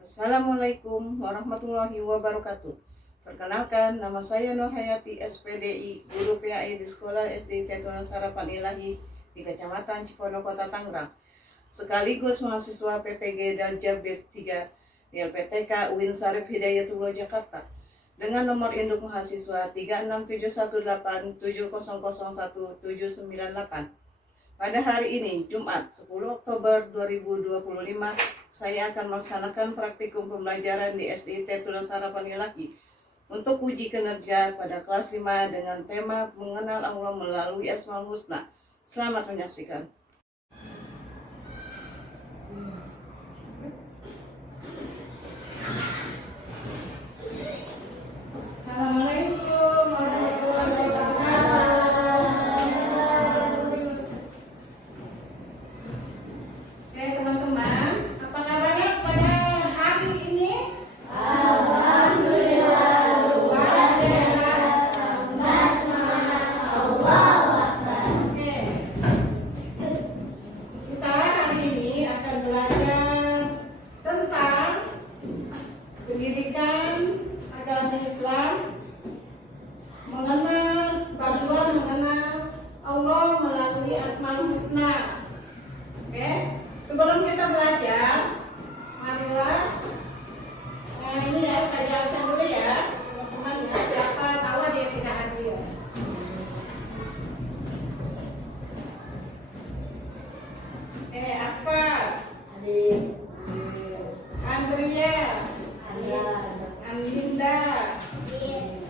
Assalamualaikum warahmatullahi wabarakatuh. Perkenalkan, nama saya Nur Hayati, SPDI, guru PAI di Sekolah SD Tetuan Harapan Ilahi di Kecamatan Cipondo, Kota Tangerang. Sekaligus mahasiswa PPG dan Jabir 3 di LPTK UIN Syarif Hidayatullah Jakarta. Dengan nomor induk mahasiswa 3671870017998. Pada hari ini, Jumat 10 Oktober 2025, saya akan melaksanakan praktikum pembelajaran di SD Tetuan Harapan Ilahi untuk uji kinerja pada kelas 5 dengan tema mengenal Allah melalui Asmaul Husna. Selamat menyaksikan. Assalamualaikum warahmatullahi wabarakatuh. Oke teman-teman, apa kabarnya pada hari ini? Alhamdulillah, luar biasa. Tambah semangat, Allahu Akbar. Oke, kita hari ini akan belajar tentang pendidikan agama Islam, bantuan mengenal Allah melalui Asmaul Husna. Oke, sebelum kita belajar, marilah ini ya saya absen dulu ya teman-teman ya, siapa tahu dia tidak hadir. Afar, hadir. Andrea, hadir. Andinda, hadir.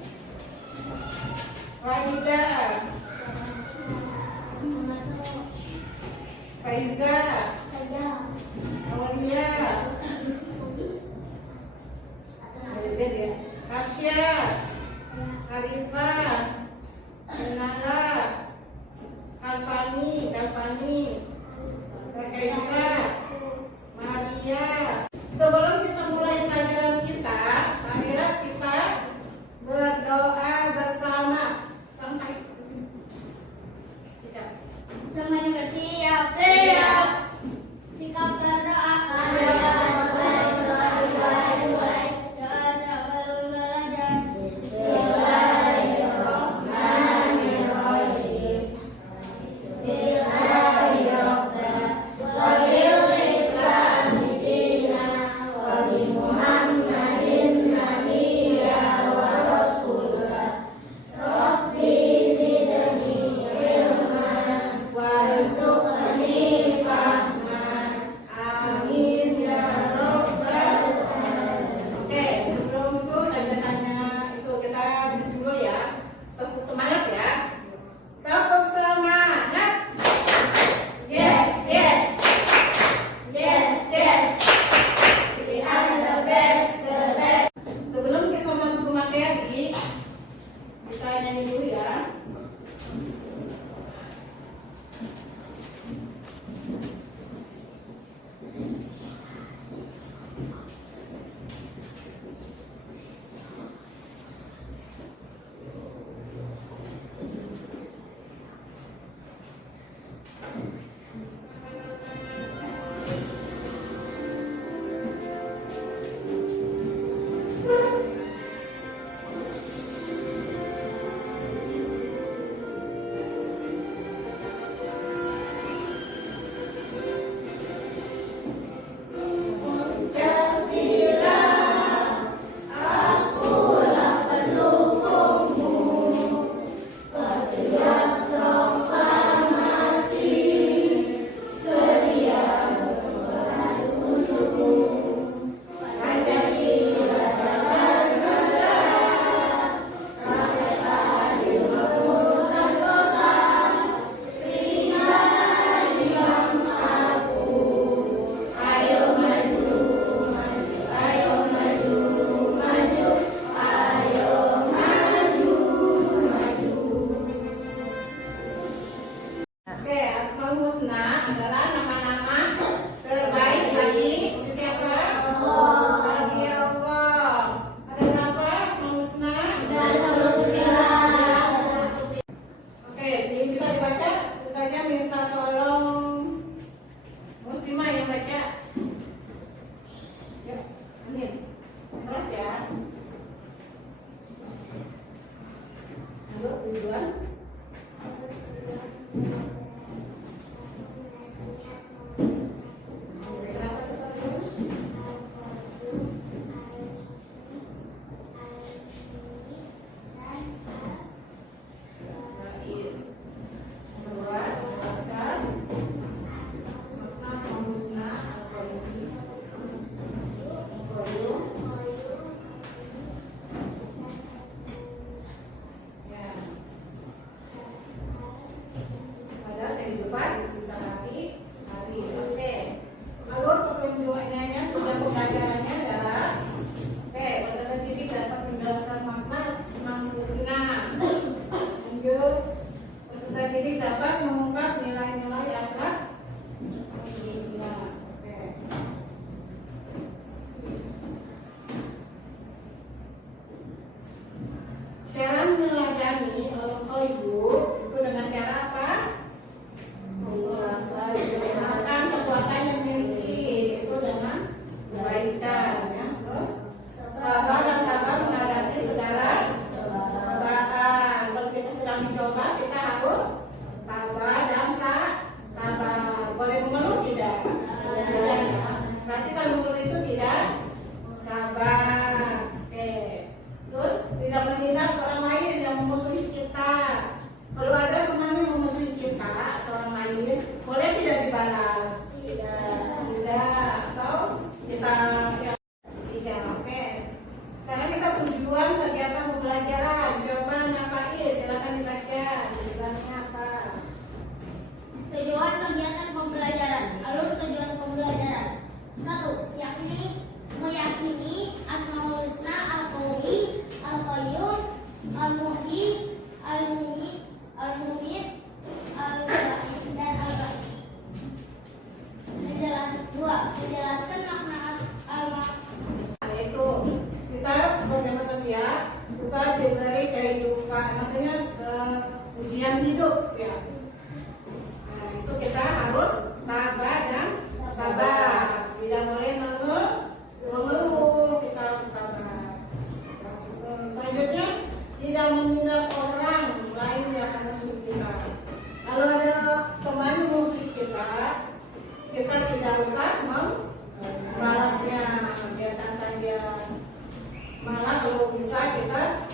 Waida, Faiza, Aulia, Asya, Arifah, Nala, Alfani, Kaisa, Maria. Sebelum kita mulai pelajaran kita, marilah kita berdoa bersama. Semuanya bersiap. Siap. Sikap berdoa. Doa sebelum belajar. Bismillahirrahmanirrahim. Wabil Islam dina wa bi Muhammadin nabiyya wa rasulah. Rabbi zidni ilman warzuqni fahman. Amin ya rabbal alamin. Oke, sebelum itu saya tanya itu kita dulu ya. Tepuk semangat ya. Tepuk semangat. Yes, yes. Yes, yes. We are the best, the best. Sebelum kita masuk ke materi, kita nyanyi dulu ya. Oke, Asmaul Husna adalah nama-nama terbaik bagi siapa? Bagi Allah. Ada berapa Asmaul Husna? Oke, ini bisa dibaca. Saya minta tolong Muslimah yang baca. Ya. balas? Tidak. Atau kita ya tidak. Oke. Sekarang kita tujuan kegiatan pembelajaran. Jawaban apa? Silakan dibaca. Tujuannya apa? Tujuan kegiatan pembelajaran. Alur tujuan pembelajaran. 1. Meyakini Asmaul Husna, Al-Qawi, Al-Qayyum, Al-Muhyi, Al-Mumit, Al-Mumit, Al-Ba'id dan Al-Ba'id. 2. Menjelaskan makna al-maqsud. Itu kita sebagai manusia suka diberi kehidupan, maksudnya ujian hidup ya. Nah, itu kita harus tabah dan sabar, tidak boleh mengeluh, kita harus sabar. Selanjutnya tidak menindas orang lain yang musuh kita. Kalau ada teman musuh kita tidak usah membalasnya, biarkan saja. Malah kalau bisa kita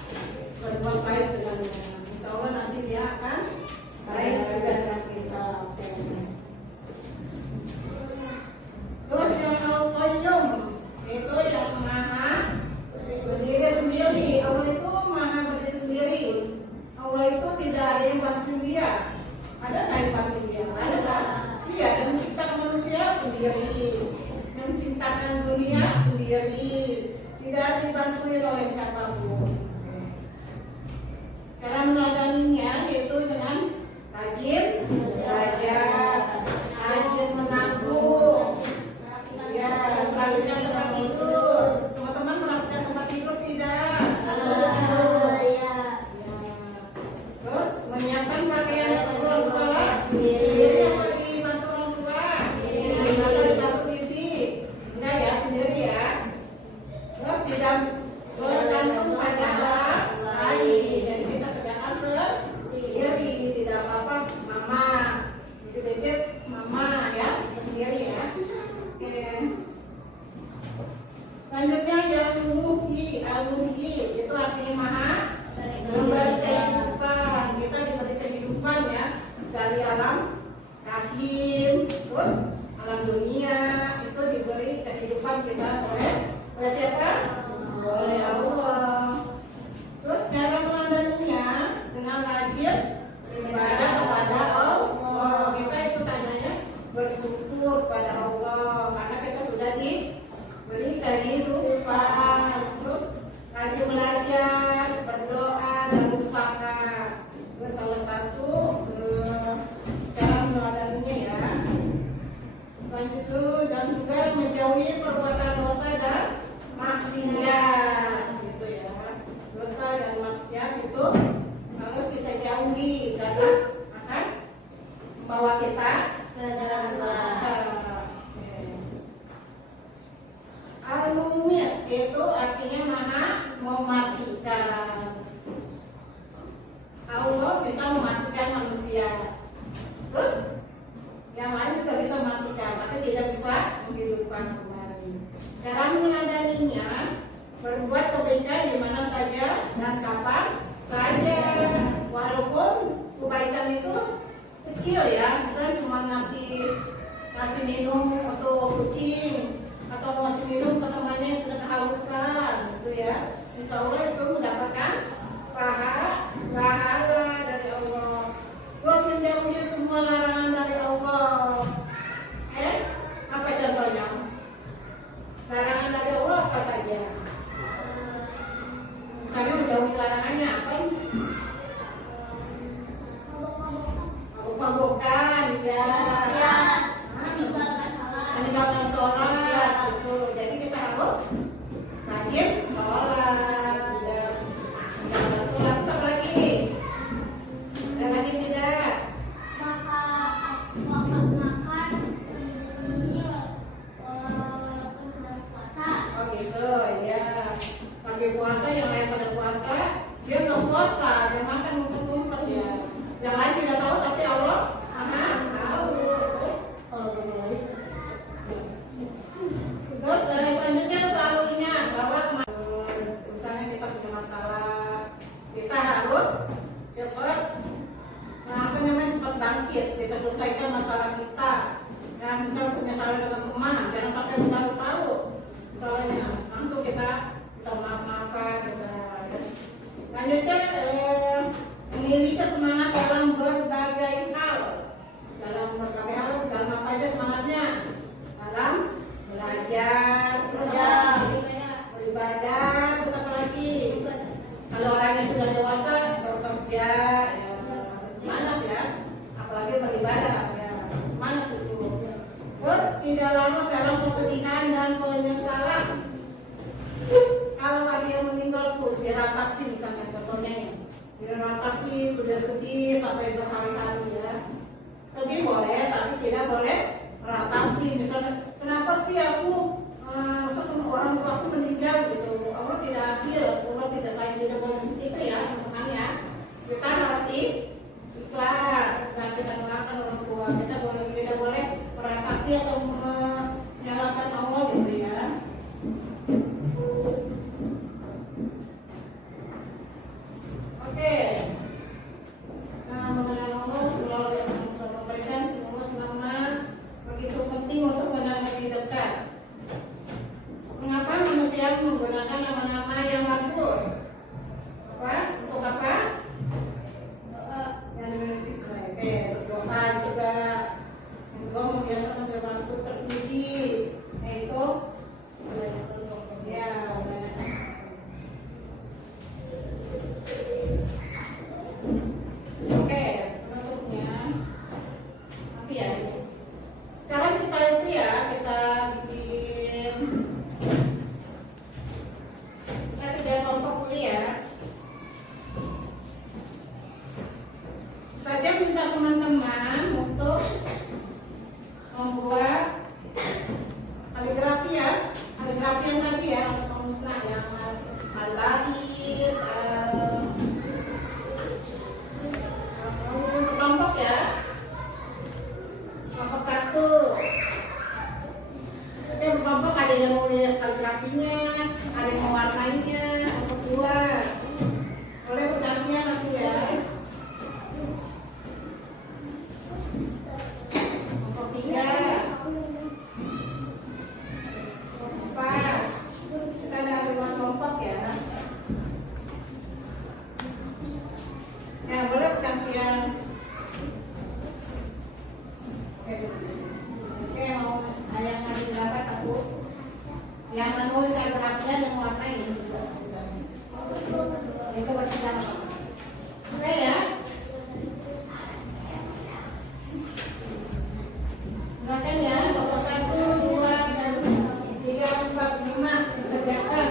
berbuat baik dengannya. Insya Allah nanti dia akan baik juga dengan kita. Terus yang Al-Qayyum itu yang maha berdiri sendiri. Allah itu maha berdiri sendiri. Allah itu tidak ada yang bantu dia. Ada nggak yang bantu dia? Ada nggak? Iya, dan menciptakan manusia sendiri, menciptakan dunia sendiri, tidak dibantu oleh siapapun. Cara meladaninya yaitu dengan rajin belajar, rajin menabung. Ya, melakukan tempat tidur. Teman-teman melakukan tempat tidur tidak? Ya. Terus menyiapkan pakaian orang tua sendiri apa dibantu orang tua? Atau dibantu bibi? Enggak ya, sendiri ya. Terus tidak bergantung pada orang lain. Jadi kita kerjakan sendiri, tidak apa-apa mama. Jadi bebek mama ya, sendiri ya. Oke. Selanjutnya yang muhyi, al-muhyi itu artinya maha memberi kehidupan. Kita diberi kehidupan ya dari alam rahim, terus alam dunia itu diberi kehidupan kita oleh siapa? Oleh Allah. Terus cara meladaninya dengan rajin ibadah kepada Allah. Kita itu tandanya bersyukur pada Allah karena kita sudah diberi kehidupan. Terus rajin belajar, berdoa dan usaha. Itu salah satu cara meladaninya ya. Selain itu dan juga menjauhi perbuatan dosa dan maksiat gitu ya. Dosa dan maksiat itu harus kita jauhi karena akan membawa kita ke dalam neraka. Al-Mumit itu artinya maha mematikan. Allah bisa mematikan manusia. Terus yang lain juga bisa mematikan, tapi tidak bisa menghidupkan kembali. Cara meladaninya berbuat kebaikan di mana saja dan kapan saja, walaupun kebaikan itu kecil ya, misalnya cuma ngasih minum untuk kucing atau ngasih minum ke temannya yang sedang kehausan, gitu ya. Insya Allah itu mendapatkan pahala dari Allah. Terus menjauhi semua larangan dari Allah. Apa contohnya? Larangan dari Allah apa saja? Misalnya menjauhi larangannya apa? Mabuk-mabukan, ya. Meninggalkan sholat, gitu. Jadi kita harus rajin sholat, tidak meninggalkan sholat. Apa lagi? Ada lagi tidak? Maka misalnya dengan teman, jangan sampai tahu-tahu. Misalnya langsung kita maaf-maafan, kita lanjutkan memiliki semangat dalam berbagai hal. Dalam berbagai hal, dalam apa aja semangatnya? Dalam belajar, terus beribadah, terus apa lagi? Kalau orangnya sudah dewasa, bekerja, ya, semangat ya. Apalagi beribadah, ya, semangat itu. Terus tidak larut dalam kesedihan dan penyesalan. Kalau ada yang meninggal tuh diratapi misalnya contohnya ya, diratapi udah sedih sampai berhari-hari ya. Sedih boleh, tapi tidak boleh meratapi. Misalnya kenapa sih aku orang tua aku meninggal gitu? Allah tidak adil, Allah tidak sayang, tidak boleh seperti itu ya teman-teman ya. Kita masih ikhlas dan kita mendoakan orang tua. Kita tidak boleh meratapi atau menyalahkan Allah gitu ya. Oke. Nah, mengenal Allah selalu biasa memberikan semua selamat begitu penting untuk mengenal lebih dekat. Mengapa manusia menggunakan nama-nama yang bagus? Apa? Untuk apa? Yang berdoa juga. Yang kedua membiasakan berbantu terpuji, yaitu ya. Oke, penutupnya apa ya? Sekarang kita itu ya, kita bikin kerja kelompok kuliah. Saya minta teman-teman untuk membuat kaligrafi ya, kaligrafi yang tadi ya, musnah yang al-bais, kelompok ya, kelompok 1. Oke, kelompok ada yang nulis kaligrafinya, ada yang mewarnainya. Kelompok 2 boleh bergantian nanti ya. Kelompok 3, kelompok 4. Kita ada 5 kelompok ya. Ya boleh bergantian. Oke, mau yang ada berapa takut? Yang menulis kaligrafinya dan warna ini juga. Itu berjalan. Oke ya. Silakan ya, kelompok 1, 2, 3, 4, 5 kerjakan.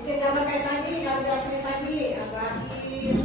Bikin gambar kayak tadi, kaligrafi tadi, lagi.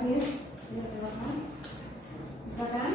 Aziz, ya silakan. Bisa kan?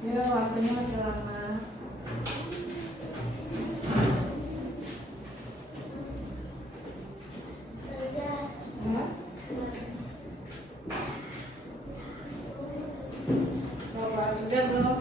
Ya, waktunya masih lama. Ustazah, Ya, coba sudah belum?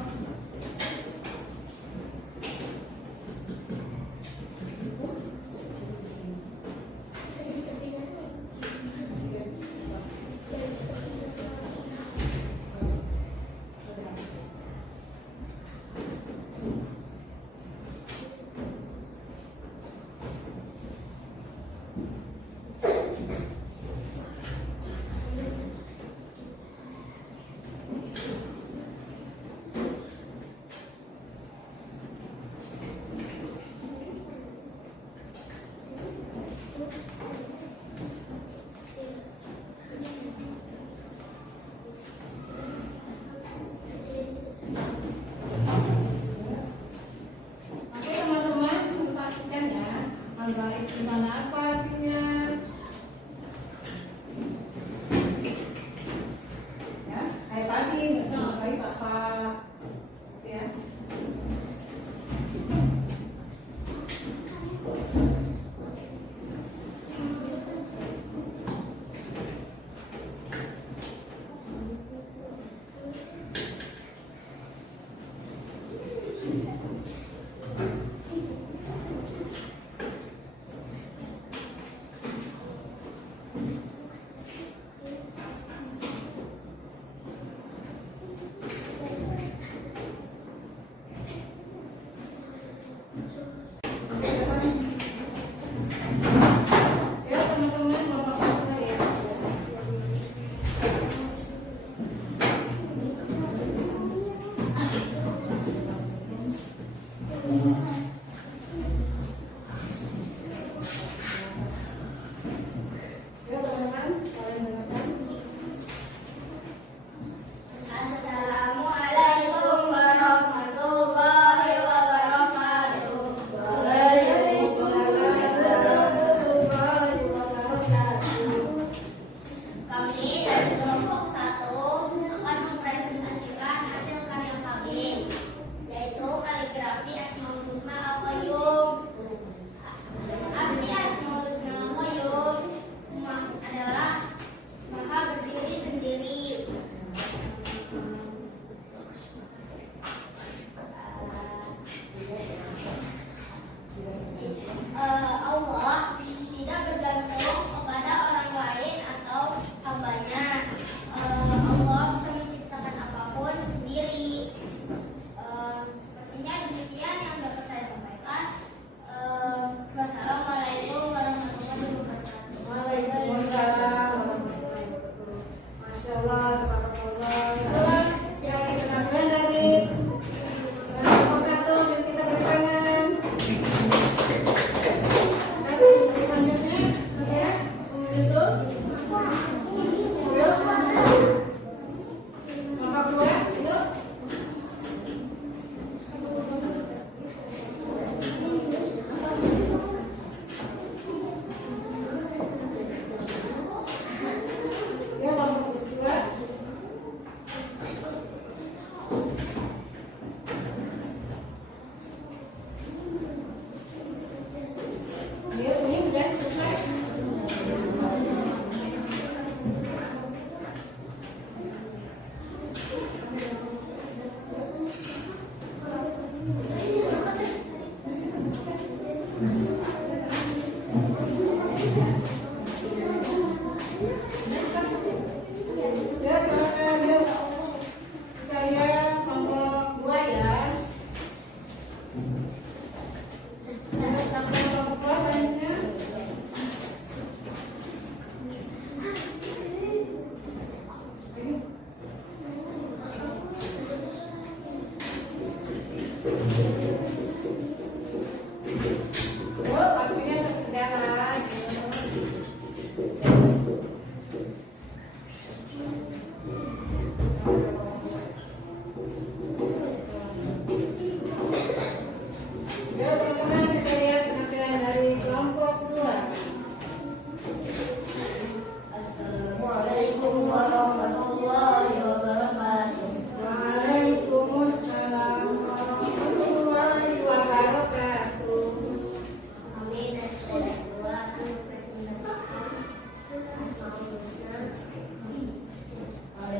Oke teman-teman, pastikan ya, al-baris di mana apa artinya? Ya, kayak tadi, ngerti al-baris apa? Ya.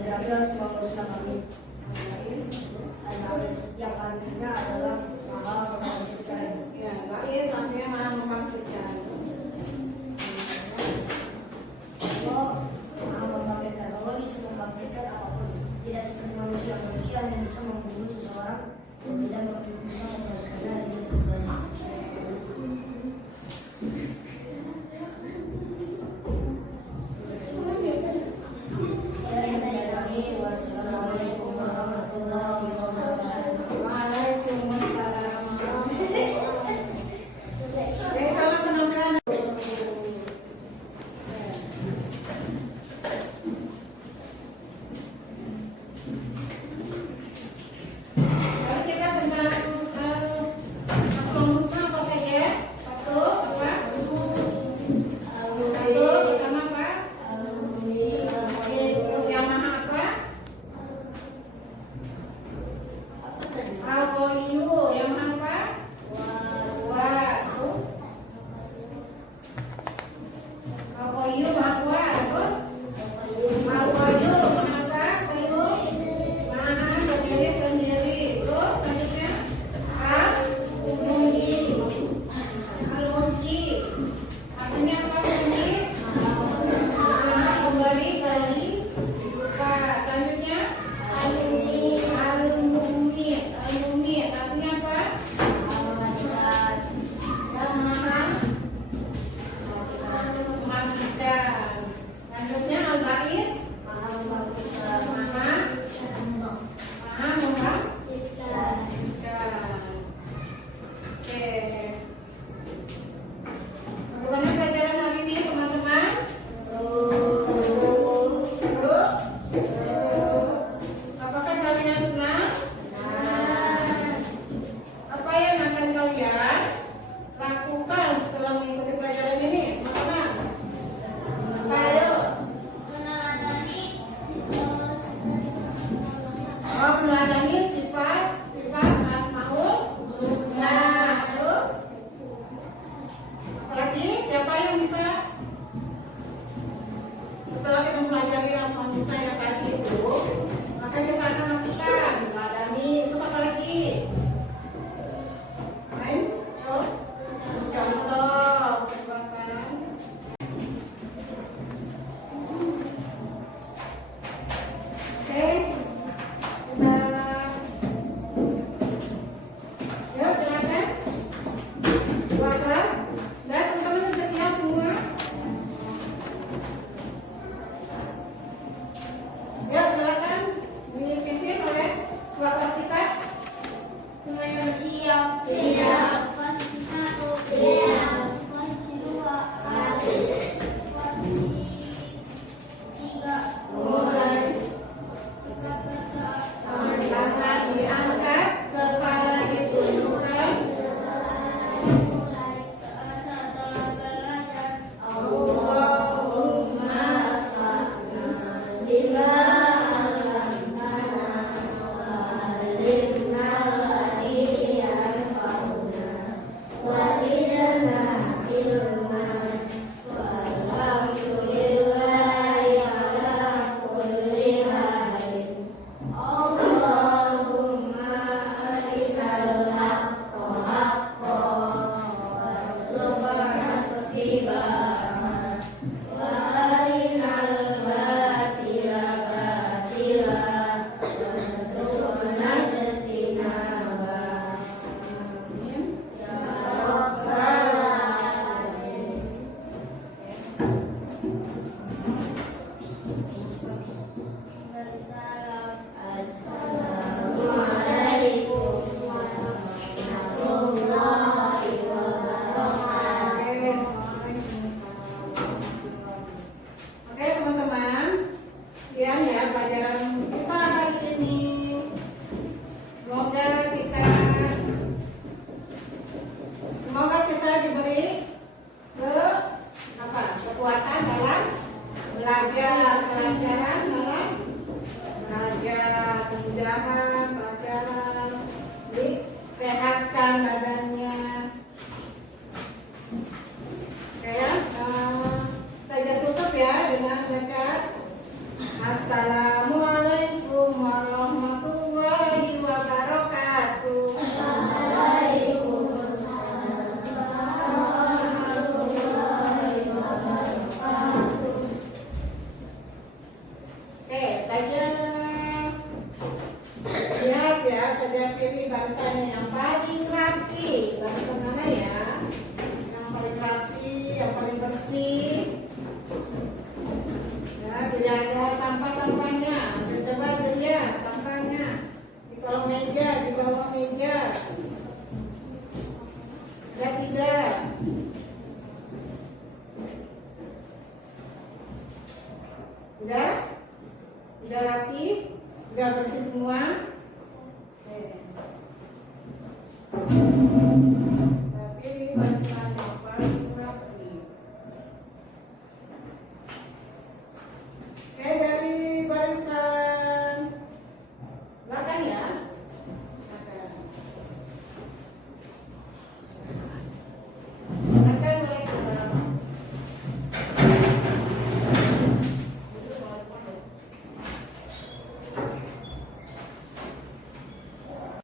menjaga semua urusan kami. Dan setiap harinya adalah maha membangkitkan. Ya, Bais artinya maha membangkitkan. Allah maha membangkitkan. Allah bisa membangkitkan apapun. Tidak seperti manusia yang bisa membunuh seseorang dan tidak bisa membangkitkannya dari atas tanah. Wassalamualaikum warahmatullahi wabarakatuh. Waalaikumsalam warahmatullahi wabarakatuh. Oke, kalau penonton kalau kita tentang asal musnah apa saja? Satu, apa? Satu, pertama apa? Yang maha apa? Al-Qawiyu, yang maha apa? Kuat. Terus Al-Qawiyu maha kuat. Terus Al-Qawiyu maha apa? Qayyum maha berdiri sendiri. Terus selanjutnya Al-Muhyi. Al-Muhyi artinya apa? Muhyi maha kembali dari duka. Selanjutnya Al-Mumit artinya apa? Yang maha mematikan. Selanjutnya Al-Ba'is maha membangkitkan. Oke. Bagaimana pelajaran hari ini teman-teman? Seru? Apakah kalian senang? Apa yang akan kalian lakukan setelah mengikuti pelajaran ini, teman-teman? Apa ayo? Oh, meneladani sifat Asmaul Husna. Terus apalagi? Siapa yang bisa? Setelah kita mempelajari Asmaul Husna yang tadi itu, maka kita akan lakukan meneladani. Terus apa lagi? Main? Yuk. Contoh perbuatan. Oke. Yuk, silakan. Dua kelas. Dan teman-teman sudah siap semua? Yuk, silakan. Dipimpin oleh dua kelas kita. Semuanya siap. Siap. Posisi 1. Siap. Posisi 2. Posisi 3. Mulai. Sikap berdoa. Tangan diangkat, kepala ditundukkan. Mulai saat telah belajar. Allahumma fa'na bima alamtana wa alimna alladhi yanfa'una wa zidna ilman walhamdulillahi ala kulli halin. Allahumma arinal haqqa haqqan warzuqna ittiba'ah wa arinal batila batilan warzuqna ijtinabah. Amin. Ya Rabbal Alamin. Assalamualaikum warahmatullahi wabarakatuh. Oke, teman-teman, sekian ya pelajaran kita hari ini. Semoga kita diberi kekuatan dalam belajar, kelancaran dalam belajar, kemudahan pelajaran, disehatkan badannya. Oke ya, saya tutup ya dengan baca Assalamualaikum aja. Lihat ya, saja pilih bangsanya yang paling rapi. Bangsa mana ya? Yang paling rapi, yang paling bersih. Ya, tidak ada sampah-sampahnya. Coba dilihat sampahnya di kolong meja, di bawah meja. Ada tidak? Udah? Udah rapi? Udah bersih semua? Oke.